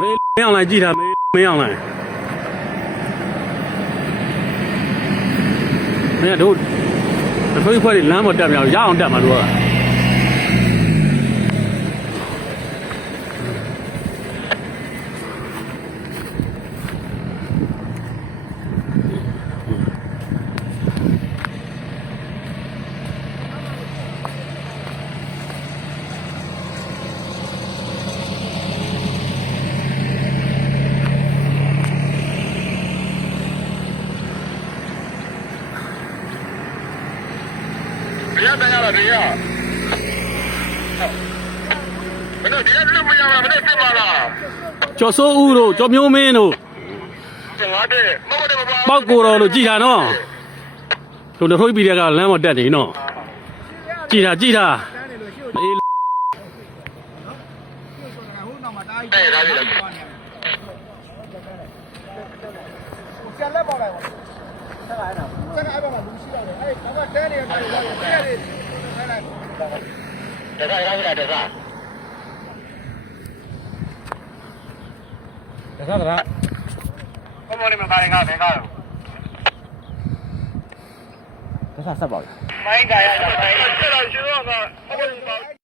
没上来记他没上来。哎呀，都所以快点拦我တက်မြောက်ရအောင်တက်မှာတို့ကဘယ်ရတာလဲဘယ်လိုဒီကလူမရဘူးဘယ်လိုဖြစ်ပါလားကျော်စိုးဦးတို့ကျော်မျိုးမင်းတို့ပောက်ကိုတော်တို့ကြည်တာနော်တို့တို့ပြီးတဲ့ကလမ်းမတက်နေနော်ကြည်တာအေးအဲ့ဒါကြီးလားကျန်လက်ပေါ်လိုက်ပါဆက်လာရအောင်ဆက်လာအဲ့ဘက်မှာလူရှိတော့တယ်အဲ့ဘာကတဲနေရတယ်တက်လိုက်တစားဘယ်မနေမပါရင်ကဘယ်ကားတော့တဆဆက်ပါဦးမိုင်းကရရမိုင်းဆက်လာရှိတော့က